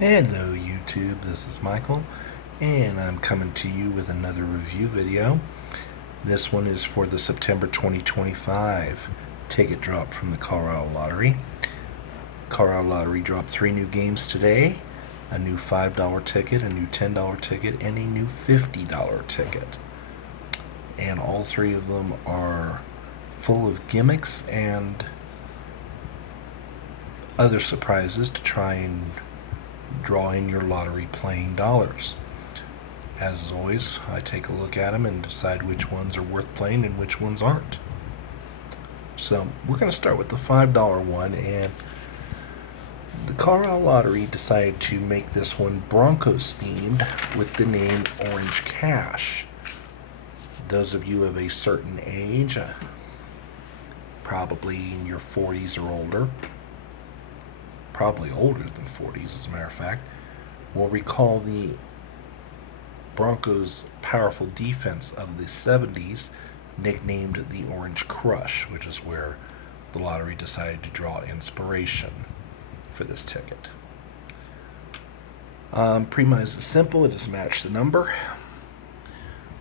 Hello YouTube, this is Michael, and I'm coming to you with another review video. This one is for the September 2025 ticket drop from the Colorado Lottery. Colorado Lottery dropped 3 new games today, a new $5 ticket, a new $10 ticket, and a new $50 ticket. And all three of them are full of gimmicks and other surprises to try and draw in your lottery playing dollars. As always, I take a look at them and decide which ones are worth playing and which ones aren't. So we're going to start with the $5 one, and the Colorado Lottery decided to make this one Broncos themed with the name Orange Cash. Those of you of a certain age, probably in your 40s or older, probably older than 40s as a matter of fact, will recall the Broncos' powerful defense of the 70s, nicknamed the Orange Crush, which is where the lottery decided to draw inspiration for this ticket. Premise is simple, it is match the number.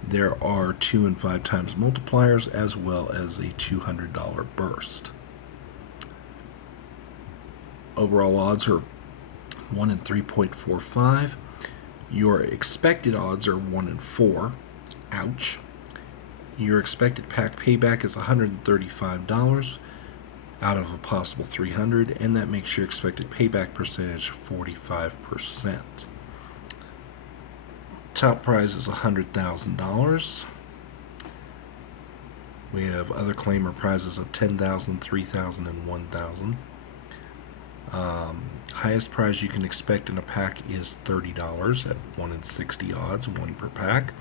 There are 2 and 5 times multipliers as well as a $200 burst. Overall odds are 1 in 3.45. Your expected odds are 1 in 4. Ouch. Your expected pack payback is $135 out of a possible 300, and that makes your expected payback percentage 45%. Top prize is $100,000. We have other claimer prizes of $10,000, $3,000, and $1,000. Highest prize you can expect in a pack is $30 at 1 in 60 odds, 1 per pack.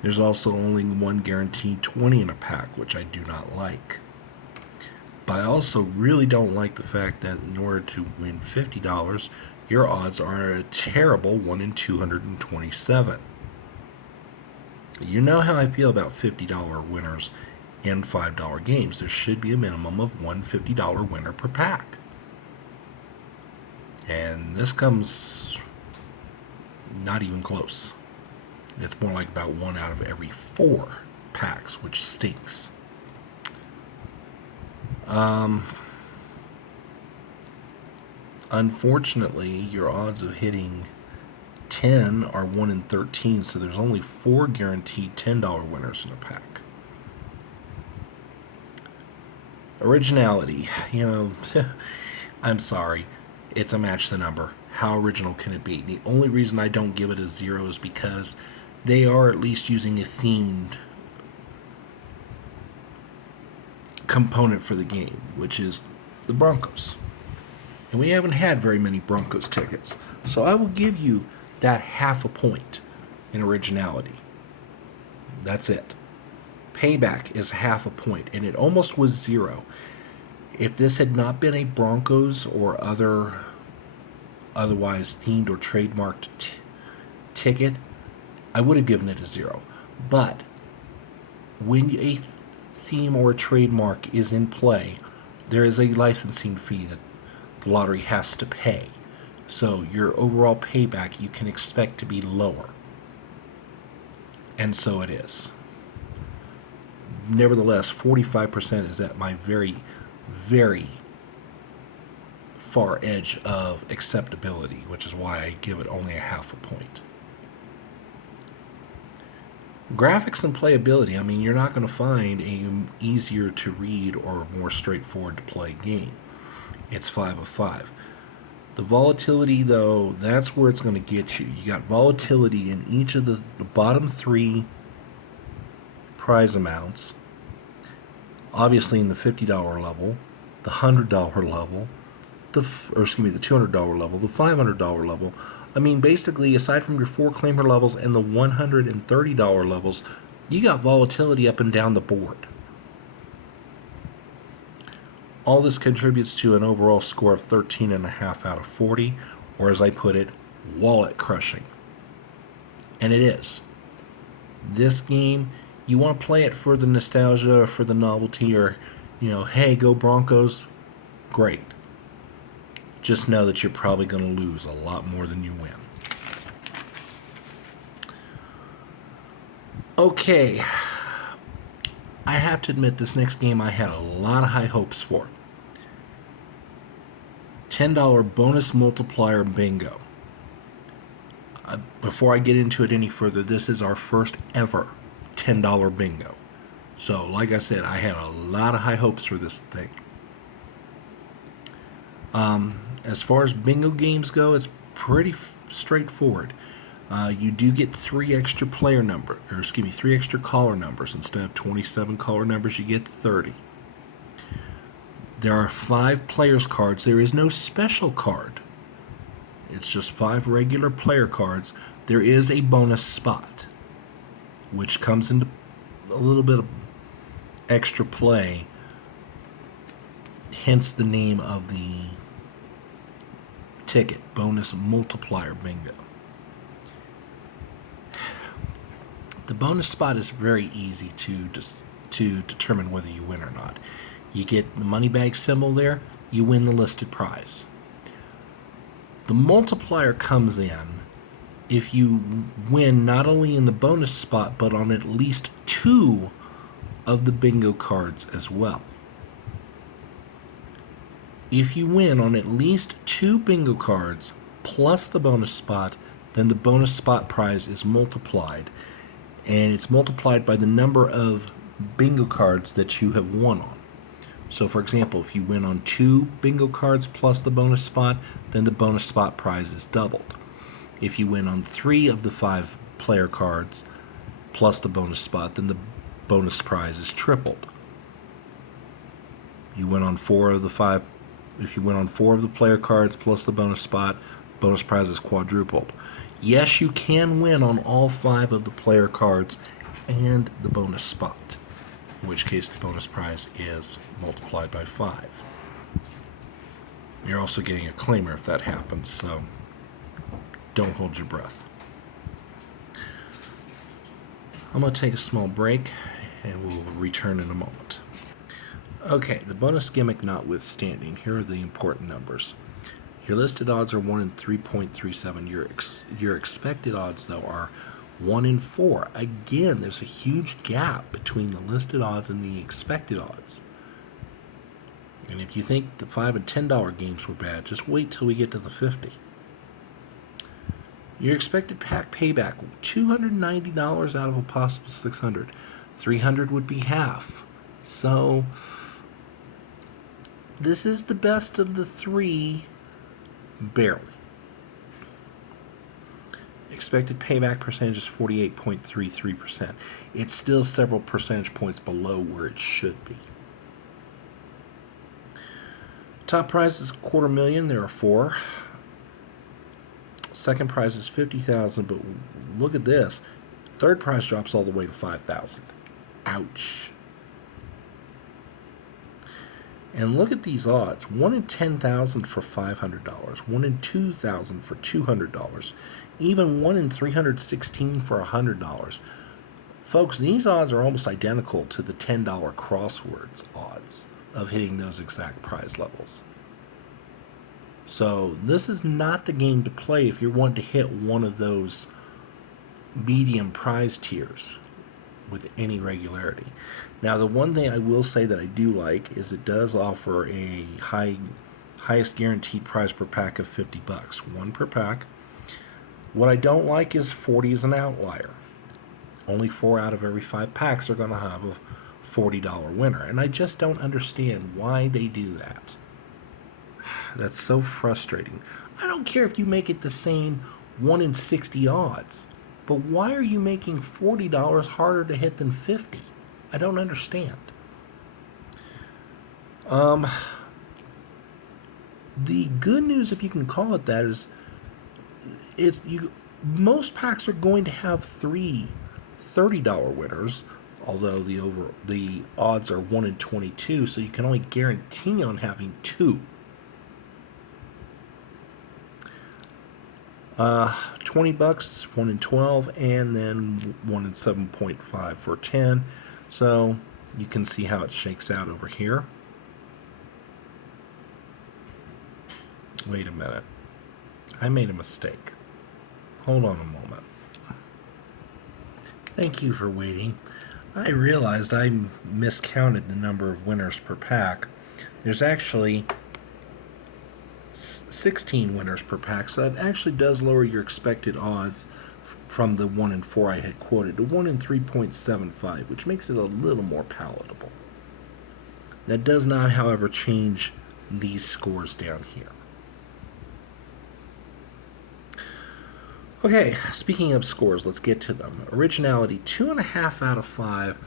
There's also only one guaranteed 20 in a pack, which I do not like. But I also really don't like the fact that in order to win $50, your odds are a terrible 1 in 227. You know how I feel about $50 winners in $5 games. There should be a minimum of one $50 winner per pack. And this comes not even close. It's more like about 1 out of every 4 packs, which stinks. Unfortunately, your odds of hitting 10 are 1 in 13, so there's only 4 guaranteed $10 winners in a pack. Originality, I'm sorry. It's a match the number. How original can it be? The only reason I don't give it a 0 is because they are at least using a themed component for the game, which is the Broncos. And we haven't had very many Broncos tickets. So I will give you that half a point in originality. That's it. Payback is half a point, and it almost was 0. If this had not been a Broncos or otherwise themed or trademarked ticket, I would have given it a 0. But when a theme or a trademark is in play, there is a licensing fee that the lottery has to pay. So your overall payback you can expect to be lower. And so it is. Nevertheless, 45% is at my very, very far edge of acceptability, which is why I give it only a half a point. Graphics and playability, you're not going to find a easier to read or more straightforward to play game. It's 5 of 5. The volatility, though, that's where it's going to get you. You got volatility in each of the bottom 3 prize amounts. Obviously in the $50 level, the $100 level, the $200 level, the $500 level. Basically, aside from your 4 claimer levels and the $130 levels, you got volatility up and down the board. All this contributes to an overall score of 13.5 out of 40, or as I put it, wallet crushing. And it is. This game, you want to play it for the nostalgia or for the novelty or, hey, go Broncos, great. just know that you're probably going to lose a lot more than you win. Okay, I have to admit this next game I had a lot of high hopes for. $10 bonus multiplier bingo. Before I get into it any further, this is our first ever $10 bingo. So, like I said, I had a lot of high hopes for this thing. As far as bingo games go, it's pretty straightforward. You do get 3 extra caller numbers. Instead of 27 caller numbers, you get 30. There are 5 players cards. There is no special card. It's just 5 regular player cards. There is a bonus spot, which comes into a little bit of extra play, hence the name of the ticket, bonus multiplier bingo. The bonus spot is very easy to determine whether you win or not. You get the money bag symbol there, you win the listed prize. The multiplier comes in if you win not only in the bonus spot, but on at least 2 of the bingo cards as well. If you win on at least 2 bingo cards plus the bonus spot, then the bonus spot prize is multiplied, and it's multiplied by the number of bingo cards that you have won on. So, for example, if you win on 2 bingo cards plus the bonus spot, then the bonus spot prize is doubled. If you win on 3 of the 5 player cards plus the bonus spot, then the bonus prize is tripled. You win on 4 of the 5. If you win on 4 of the player cards plus the bonus spot, bonus prize is quadrupled. Yes, you can win on all 5 of the player cards and the bonus spot, in which case the bonus prize is multiplied by 5. You're also getting a claimer if that happens, so don't hold your breath. I'm going to take a small break, and we'll return in a moment. Okay, the bonus gimmick notwithstanding, here are the important numbers. Your listed odds are 1 in 3.37. Your expected odds, though, are 1 in 4. Again, there's a huge gap between the listed odds and the expected odds. And if you think the $5 and $10 games were bad, just wait till we get to the 50. Your expected pack payback, $290 out of a possible $600. $300 would be half. So this is the best of the 3, barely. Expected payback percentage is 48.33%. It's still several percentage points below where it should be. Top prize is $250,000. There are 4. Second prize is $50,000, but look at this. Third prize drops all the way to $5,000. Ouch. And look at these odds. 1 in 10,000 for $500. 1 in 2,000 for $200. Even 1 in 316 for $100. Folks, these odds are almost identical to the $10 crosswords odds of hitting those exact prize levels. So this is not the game to play if you're wanting to hit one of those medium prize tiers with any regularity. Now, the one thing I will say that I do like is it does offer a highest guaranteed prize per pack of $50, 1 per pack. What I don't like is 40 is an outlier. Only 4 out of every 5 packs are going to have a $40 winner, and I just don't understand why they do that. That's so frustrating. I don't care if you make it the same 1 in 60 odds, but why are you making $40 harder to hit than 50? I don't understand. The good news, if you can call it that, is most packs are going to have 3 $30 winners, although the odds are 1 in 22, so you can only guarantee on having 2. $20, 1 in 12, and then 1 in 7.5 for 10. So you can see how it shakes out over here. Wait a minute. I made a mistake. Hold on a moment. Thank you for waiting. I realized I miscounted the number of winners per pack. There's actually 16 winners per pack, so that actually does lower your expected odds from the 1 in 4 I had quoted to 1 in 3.75, which makes it a little more palatable. That does not, however, change these scores down here. Okay, speaking of scores, let's get to them. Originality, 2.5 out of 5.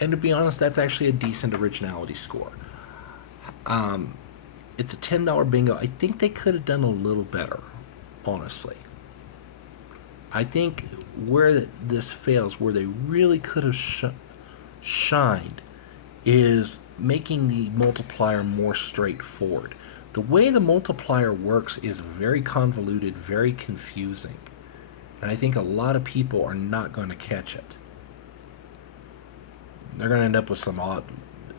And to be honest, that's actually a decent originality score. It's a $10 bingo. I think they could have done a little better, honestly. I think where this fails, where they really could have shined, is making the multiplier more straightforward. The way the multiplier works is very convoluted, very confusing. And I think a lot of people are not going to catch it. They're going to end up with some odd,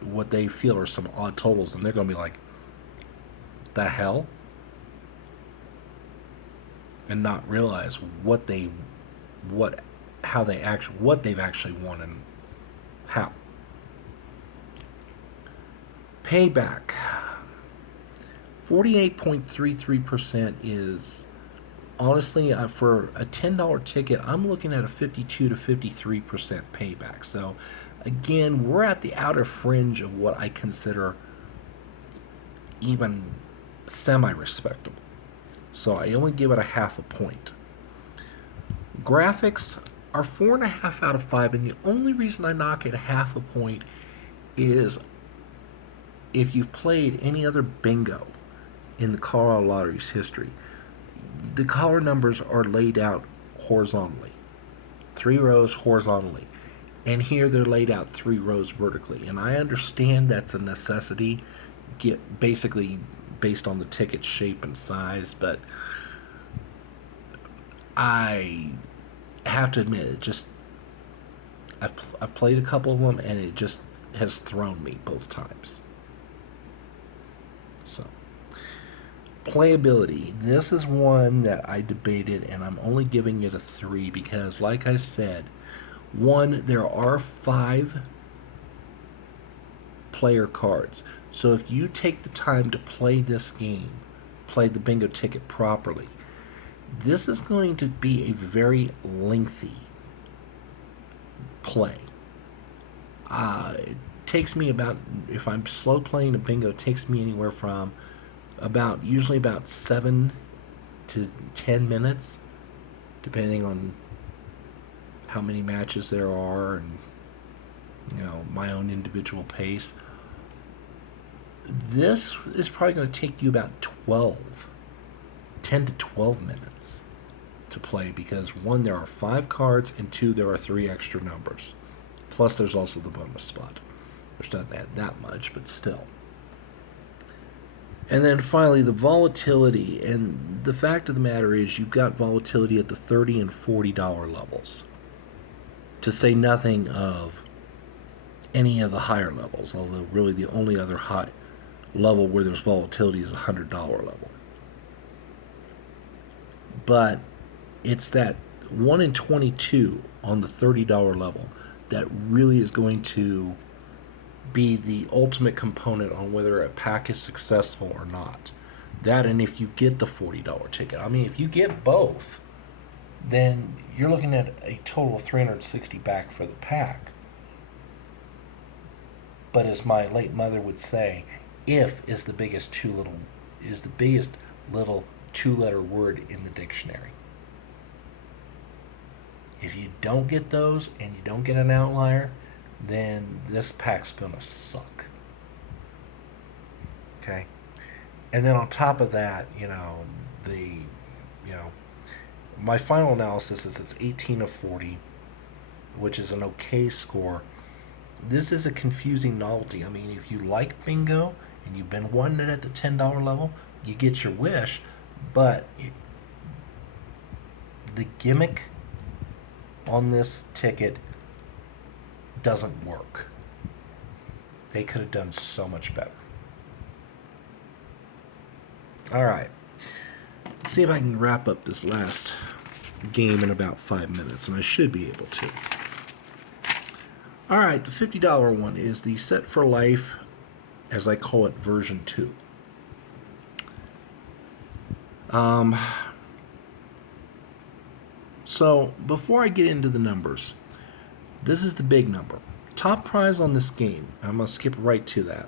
what they feel are some odd totals, and they're going to be like, the hell? And not realize what they've actually won and how. Payback. 48.33% is, honestly, for a $10 ticket, I'm looking at a 52 to 53% payback. So, again, we're at the outer fringe of what I consider even semi-respectable. So I only give it a half a point. Graphics are 4.5 out of 5, and the only reason I knock it a half a point is if you've played any other bingo in the Colorado Lottery's history, the color numbers are laid out horizontally, 3 rows horizontally, and here they're laid out 3 rows vertically. And I understand that's a necessity, basically based on the ticket shape and size, but I have to admit, it just I've played a couple of them, and it just has thrown me both times. So, playability. This is one that I debated, and I'm only giving it a 3 because, like I said, one, there are 5 player cards. So if you take the time to play this game, play the bingo ticket properly, this is going to be a very lengthy play. It takes me about, if I'm slow playing a bingo, it takes me anywhere from usually about 7 to 10 minutes, depending on how many matches there are and, my own individual pace. This is probably going to take you about 10 to 12 minutes to play because 1, there are 5 cards, and 2, there are 3 extra numbers. Plus, there's also the bonus spot, which doesn't add that much, but still. And then finally, the volatility. And the fact of the matter is, you've got volatility at the $30 and $40 levels, to say nothing of any of the higher levels, although really the only other high level where there's volatility is a $100 level. But it's that 1 in 22 on the $30 level that really is going to be the ultimate component on whether a pack is successful or not. That, and if you get the $40 ticket. I mean, if you get both, then you're looking at a total of 360 back for the pack. But as my late mother would say, if is the biggest little 2-letter word in the dictionary. If you don't get those and you don't get an outlier, then this pack's gonna suck. Okay? And then on top of that, my final analysis is it's 18 of 40, which is an okay score. This is a confusing novelty. I mean, if you like bingo and you've been wanting it at the $10 level, you get your wish, but the gimmick on this ticket doesn't work. They could have done so much better. All right. Let's see if I can wrap up this last game in about 5 minutes, and I should be able to. Alright, the $50 one is the Set for Life, as I call it, version 2. So, before I get into the numbers, this is the big number. Top prize on this game, I'm going to skip right to that,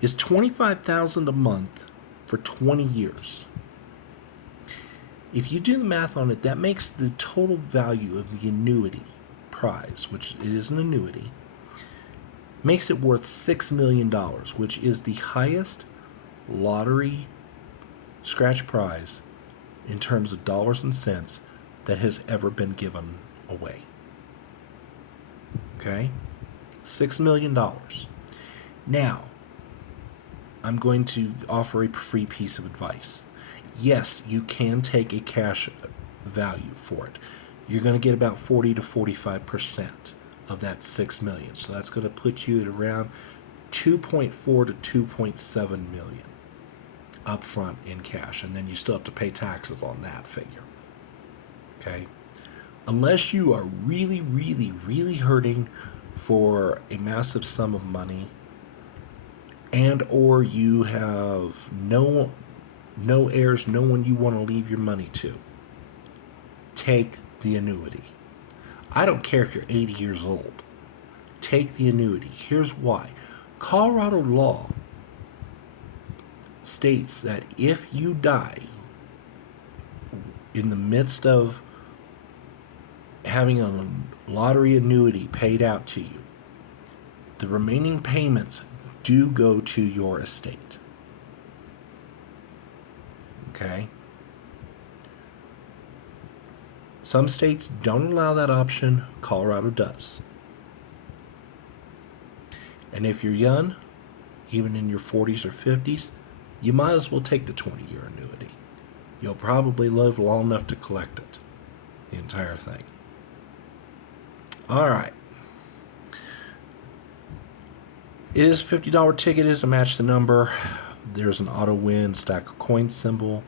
is $25,000 a month for 20 years. If you do the math on it, that makes the total value of the annuity prize, which it is an annuity, makes it worth $6 million, which is the highest lottery scratch prize in terms of dollars and cents that has ever been given away. Okay? $6 million. Now, I'm going to offer a free piece of advice. Yes, you can take a cash value for it. You're going to get about 40 to 45% of that $6 million. So that's going to put you at around 2.4 to 2.7 million upfront in cash, and then you still have to pay taxes on that figure. Okay? Unless you are really, really, really hurting for a massive sum of money, and or you have no heirs, no one you want to leave your money to, take the annuity. I don't care if you're 80 years old. Take the annuity. Here's why. Colorado law states that if you die in the midst of having a lottery annuity paid out to you, the remaining payments do go to your estate. Okay? Some states don't allow that option. Colorado does. And if you're young, even in your 40s or 50s, you might as well take the 20-year annuity. You'll probably live long enough to collect it. The entire thing. Alright. It is a $50 ticket. It is a match the number. There's an auto win, stack of coin symbol,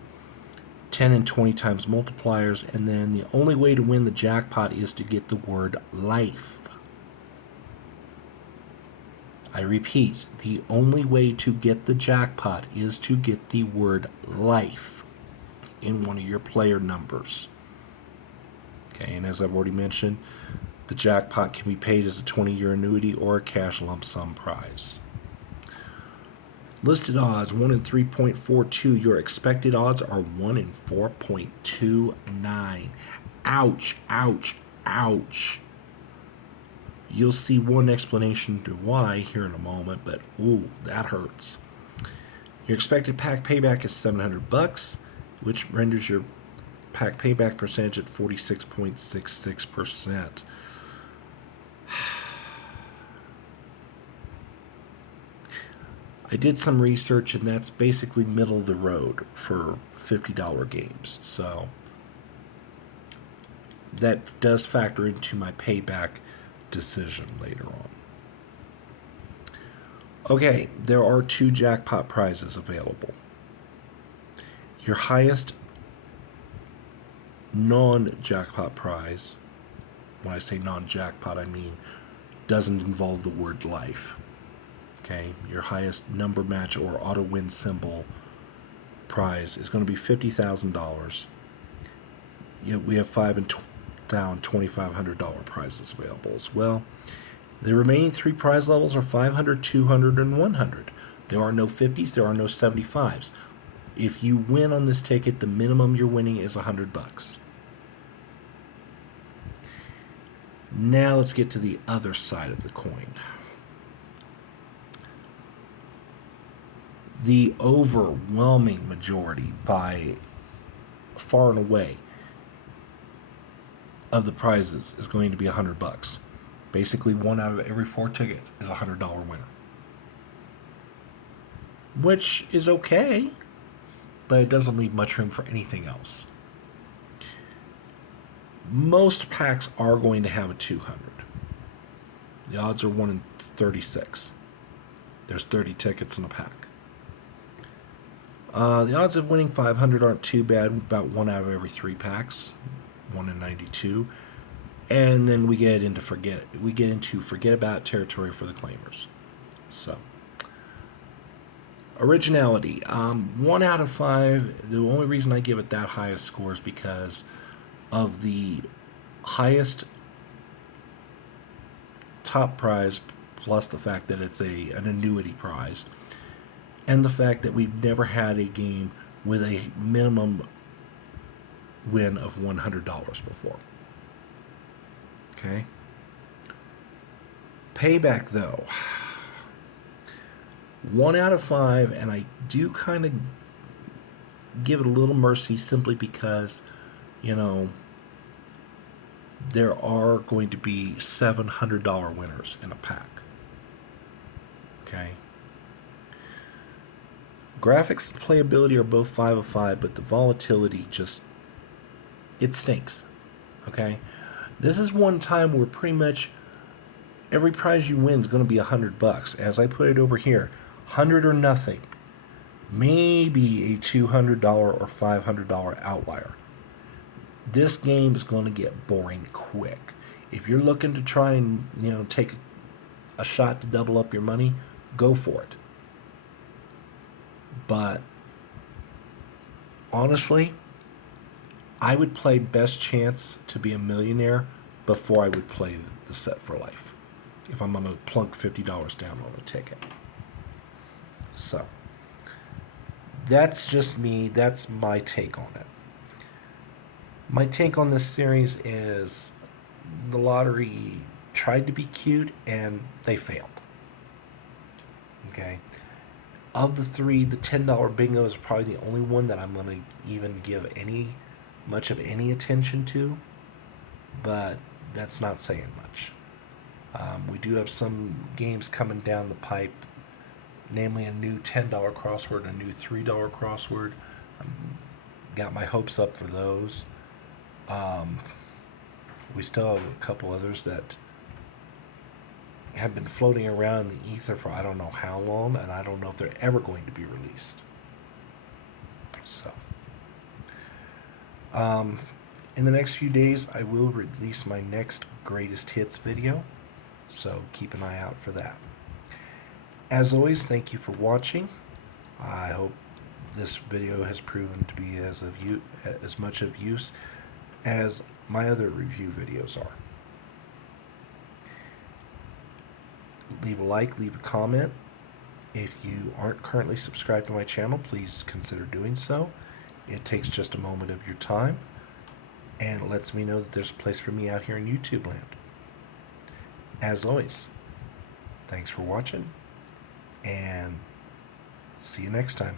10 and 20 times multipliers, and then the only way to win the jackpot is to get the word life. I repeat, the only way to get the jackpot is to get the word life in one of your player numbers. Okay, and as I've already mentioned, the jackpot can be paid as a 20-year annuity or a cash lump sum prize. Listed odds 1 in 3.42. Your expected odds are 1 in 4.29. Ouch, ouch, ouch. You'll see one explanation to why here in a moment, but ooh, that hurts. Your expected pack payback is $700, which renders your pack payback percentage at 46.66%. I did some research, and that's basically middle of the road for $50 games. So that does factor into my payback decision later on. Okay, there are 2 jackpot prizes available. Your highest non-jackpot prize, when I say non-jackpot, I mean doesn't involve the word life. Okay, your highest number match or auto win symbol prize is going to be $50,000. We have $5,000 and $2,500 prizes available as well. The remaining 3 prize levels are $500, $200, and $100. There are no 50s, there are no 75s. If you win on this ticket, the minimum you're winning is $100. Now let's get to the other side of the coin. The overwhelming majority, by far and away, of the prizes is going to be $100. Basically, 1 out of every 4 tickets is a $100 winner, which is okay, but it doesn't leave much room for anything else. Most packs are going to have a 200. The odds are 1 in 36. There's 30 tickets in a pack. The odds of winning 500 aren't too bad. About 1 out of every 3 packs, 1 in 92. And then we get into forget about territory for the claimers. So originality, 1 out of 5. The only reason I give it that highest score is because of the highest top prize, plus the fact that it's an annuity prize, and the fact that we've never had a game with a minimum win of $100 before. Okay. Payback, though, 1 out of 5, and I do kind of give it a little mercy simply because, you know, there are going to be $700 winners in a pack. Okay. Graphics and playability are both 5 of 5, but the volatility just, it stinks. Okay. This is one time where pretty much every prize you win is going to be $100. As I put it over here, 100 or nothing. Maybe a $200 or $500 outlier. This game is going to get boring quick. If you're looking to try and, you know, take a shot to double up your money, go for it. But honestly, I would play Best Chance to be a Millionaire before I would play the Set for Life, if I'm going to plunk $50 down on a ticket. So that's just me. That's my take on it. My take on this series is the lottery tried to be cute and they failed. Okay. Of the 3, the $10 bingo is probably the only one that I'm going to even give much of any attention to, but that's not saying much. We do have some games coming down the pipe, namely a new $10 crossword and a new $3 crossword. Got my hopes up for those. We still have a couple others that have been floating around in the ether for I don't know how long, and I don't know if they're ever going to be released. So, in the next few days, I will release my next greatest hits video, so keep an eye out for that. As always, thank you for watching. I hope this video has proven to be as much of use as my other review videos are. Leave a like, leave a comment. If you aren't currently subscribed to my channel, please consider doing so. It takes just a moment of your time, and it lets me know that there's a place for me out here in YouTube land. As always, thanks for watching, and see you next time.